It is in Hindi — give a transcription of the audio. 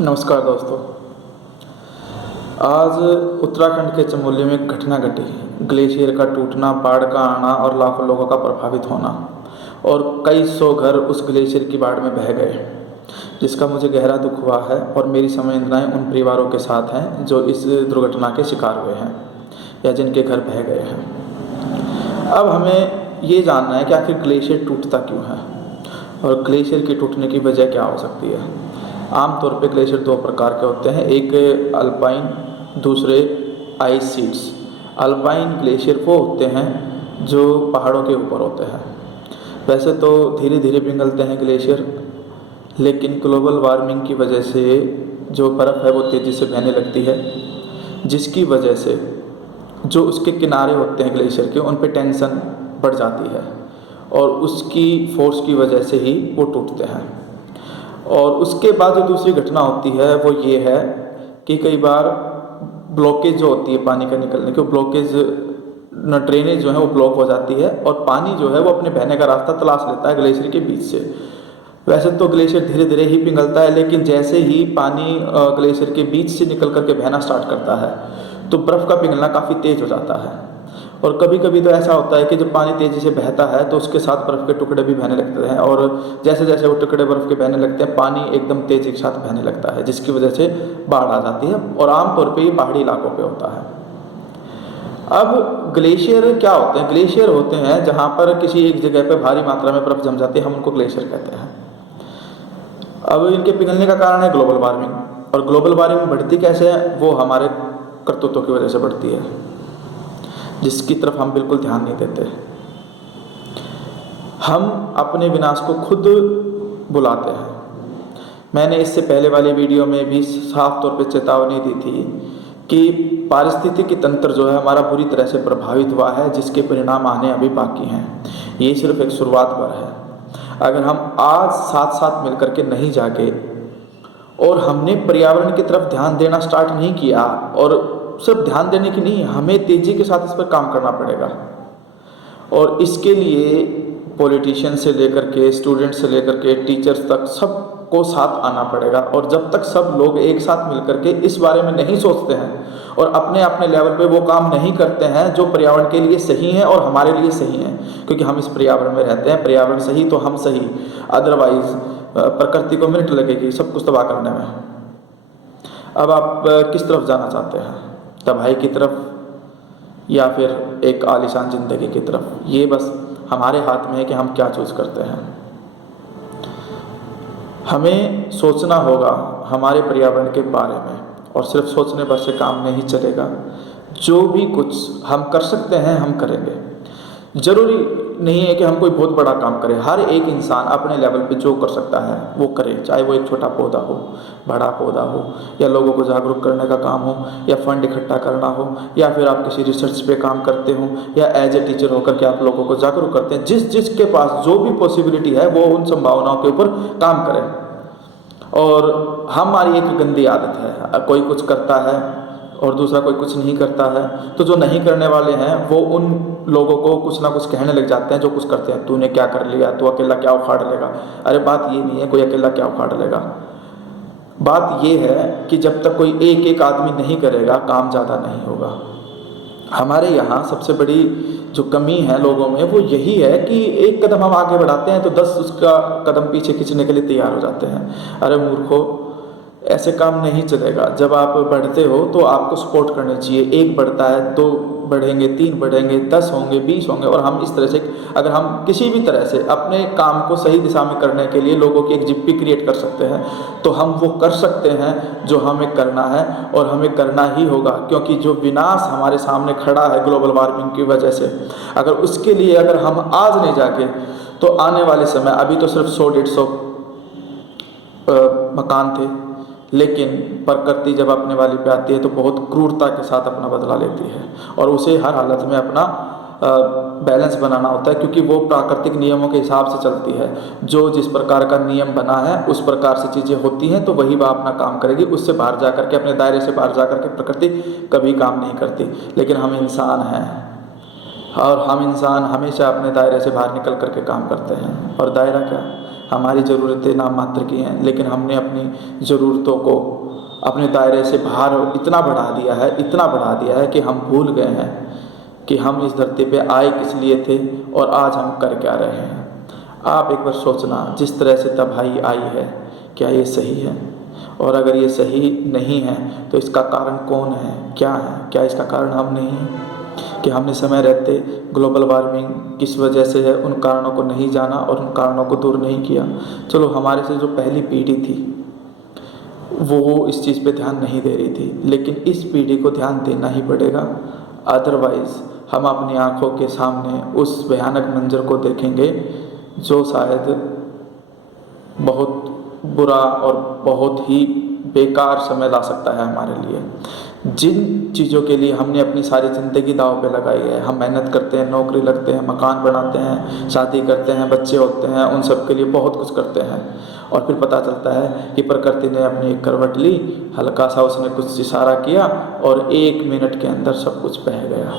नमस्कार दोस्तों। आज उत्तराखंड के चमोली में एक घटना घटी। ग्लेशियर का टूटना, बाढ़ का आना और लाखों लोगों का प्रभावित होना, और कई सौ घर उस ग्लेशियर की बाढ़ में बह गए, जिसका मुझे गहरा दुख हुआ है। और मेरी संवेदनाएं उन परिवारों के साथ हैं जो इस दुर्घटना के शिकार हुए हैं या जिनके घर बह गए हैं। अब हमें ये जानना है कि आखिर ग्लेशियर टूटता क्यों है और ग्लेशियर के टूटने की वजह क्या हो सकती है। आमतौर पे ग्लेशियर दो प्रकार के होते हैं, एक अल्पाइन, दूसरे आइस शीट्स। अल्पाइन ग्लेशियर वो होते हैं जो पहाड़ों के ऊपर होते हैं। वैसे तो धीरे धीरे पिघलते हैं ग्लेशियर, लेकिन ग्लोबल वार्मिंग की वजह से जो बर्फ़ है वो तेज़ी से बहने लगती है, जिसकी वजह से जो उसके किनारे होते हैं ग्लेशियर के, उन पे टेंशन बढ़ जाती है और उसकी फोर्स की वजह से ही वो टूटते हैं। और उसके बाद जो दूसरी घटना होती है वो ये है कि कई बार ब्लॉकेज जो होती है पानी का निकलने की, ब्लॉकेज ड्रेनेज जो है वो ब्लॉक हो जाती है और पानी जो है वो अपने बहने का रास्ता तलाश लेता है ग्लेशियर के बीच से। वैसे तो ग्लेशियर धीरे धीरे ही पिघलता है, लेकिन जैसे ही पानी ग्लेशियर के बीच से निकल करके बहना स्टार्ट करता है तो बर्फ़ का पिघलना काफ़ी तेज़ हो जाता है। और कभी कभी तो ऐसा होता है कि जब पानी तेज़ी से बहता है तो उसके साथ बर्फ़ के टुकड़े भी बहने लगते हैं, और जैसे जैसे वो टुकड़े बर्फ़ के बहने लगते हैं पानी एकदम तेज़ी के साथ बहने लगता है, जिसकी वजह से बाढ़ आ जाती है। और आमतौर पे ये पहाड़ी इलाकों पे होता है। अब ग्लेशियर क्या होते हैं? ग्लेशियर होते हैं जहाँ पर किसी एक जगह पे भारी मात्रा में बर्फ़ जम जाती है, हम उनको ग्लेशियर कहते हैं। अब इनके पिघलने का कारण है ग्लोबल वार्मिंग, और ग्लोबल वार्मिंग बढ़ती कैसे है? वो हमारे करतूतों की वजह से बढ़ती है, जिसकी तरफ हम बिल्कुल ध्यान नहीं देते। हम अपने विनाश को खुद बुलाते हैं। मैंने इससे पहले वाली वीडियो में भी साफ तौर पे चेतावनी दी थी कि पारिस्थितिकी तंत्र जो है हमारा बुरी तरह से प्रभावित हुआ है, जिसके परिणाम आने अभी बाकी हैं। ये सिर्फ एक शुरुआत पर है। अगर हम आज साथ साथ मिलकर के नहीं जागे और हमने पर्यावरण की तरफ ध्यान देना स्टार्ट नहीं किया, और सिर्फ ध्यान देने की नहीं, हमें तेज़ी के साथ इस पर काम करना पड़ेगा। और इसके लिए पॉलिटिशियन से लेकर के, स्टूडेंट से लेकर के, टीचर्स तक सबको साथ आना पड़ेगा। और जब तक सब लोग एक साथ मिलकर के इस बारे में नहीं सोचते हैं और अपने अपने लेवल पे वो काम नहीं करते हैं जो पर्यावरण के लिए सही है और हमारे लिए सही है, क्योंकि हम इस पर्यावरण में रहते हैं, पर्यावरण सही तो हम सही, अदरवाइज प्रकृति को मिनट लगेगी सब कुछ तबाह करने में। अब आप किस तरफ जाना चाहते हैं? तबाही की तरफ या फिर एक आलीशान ज़िंदगी की तरफ? ये बस हमारे हाथ में है कि हम क्या चूज़ करते हैं। हमें सोचना होगा हमारे पर्यावरण के बारे में, और सिर्फ सोचने पर से काम नहीं चलेगा। जो भी कुछ हम कर सकते हैं हम करेंगे। ज़रूरी नहीं है कि हम कोई बहुत बड़ा काम करें। हर एक इंसान अपने लेवल पे जो कर सकता है वो करे, चाहे वो एक छोटा पौधा हो, बड़ा पौधा हो, या लोगों को जागरूक करने का काम हो, या फंड इकट्ठा करना हो, या फिर आप किसी रिसर्च पे काम करते हो, या एज ए टीचर होकर के आप लोगों को जागरूक करते हैं। जिस जिसके पास जो भी पॉसिबिलिटी है वो उन संभावनाओं के ऊपर काम करें। और हमारी एक गंदी आदत है, कोई कुछ करता है और दूसरा कोई कुछ नहीं करता है, तो जो नहीं करने वाले हैं वो उन लोगों को कुछ ना कुछ कहने लग जाते हैं जो कुछ करते हैं। तूने क्या कर लिया, तू अकेला क्या उखाड़ लेगा? अरे बात ये नहीं है कोई अकेला क्या उखाड़ लेगा। बात ये है कि जब तक कोई एक एक आदमी नहीं करेगा काम ज़्यादा नहीं होगा। हमारे यहाँ सबसे बड़ी जो कमी है लोगों में वो यही है कि एक कदम हम आगे बढ़ाते हैं तो 10 उसका कदम पीछे खींचने के लिए तैयार हो जाते हैं। अरे मूर्खों, ऐसे काम नहीं चलेगा। जब आप बढ़ते हो तो आपको सपोर्ट करनी चाहिए। एक बढ़ता है, 2 बढ़ेंगे, 3 बढ़ेंगे, 10 होंगे, 20 होंगे, और हम इस तरह से अगर हम किसी भी तरह से अपने काम को सही दिशा में करने के लिए लोगों की एक जिप्पी क्रिएट कर सकते हैं तो हम वो कर सकते हैं जो हमें करना है, और हमें करना ही होगा। क्योंकि जो विनाश हमारे सामने खड़ा है ग्लोबल वार्मिंग की वजह से, अगर उसके लिए अगर हम आज नहीं जाके तो आने वाले समय, अभी तो सिर्फ 100-150 मकान थे, लेकिन प्रकृति जब अपने वाली पे आती है तो बहुत क्रूरता के साथ अपना बदला लेती है, और उसे हर हालत में अपना बैलेंस बनाना होता है, क्योंकि वो प्राकृतिक नियमों के हिसाब से चलती है। जो जिस प्रकार का नियम बना है उस प्रकार से चीज़ें होती हैं, तो वही वह अपना काम करेगी। उससे बाहर जा करके, अपने दायरे से बाहर जा करके प्रकृति कभी काम नहीं करती। लेकिन हम इंसान हैं, और हम इंसान हमेशा अपने दायरे से बाहर निकल करके काम करते हैं। और दायरा क्या? हमारी ज़रूरतें नाम मात्र की हैं, लेकिन हमने अपनी ज़रूरतों को अपने दायरे से बाहर इतना बढ़ा दिया है, इतना बढ़ा दिया है कि हम भूल गए हैं कि हम इस धरती पे आए किस लिए थे और आज हम कर क्या रहे हैं। आप एक बार सोचना, जिस तरह से तबाही आई है, क्या ये सही है? और अगर ये सही नहीं है तो इसका कारण कौन है, क्या है? क्या इसका कारण हम नहीं हैं कि हमने समय रहते ग्लोबल वार्मिंग किस वजह से है उन कारणों को नहीं जाना और उन कारणों को दूर नहीं किया? चलो, हमारे से जो पहली पीढ़ी थी वो इस चीज़ पे ध्यान नहीं दे रही थी, लेकिन इस पीढ़ी को ध्यान देना ही पड़ेगा। अदरवाइज़ हम अपनी आँखों के सामने उस भयानक मंजर को देखेंगे जो शायद बहुत बुरा और बहुत ही बेकार समय ला सकता है हमारे लिए। जिन चीज़ों के लिए हमने अपनी सारी ज़िंदगी दांव पे लगाई है, हम मेहनत करते हैं, नौकरी लगते हैं, मकान बनाते हैं, शादी करते हैं, बच्चे होते हैं, उन सब के लिए बहुत कुछ करते हैं, और फिर पता चलता है कि प्रकृति ने अपनी एक करवट ली, हल्का सा उसने कुछ इशारा किया और 1 मिनट के अंदर सब कुछ बह गया।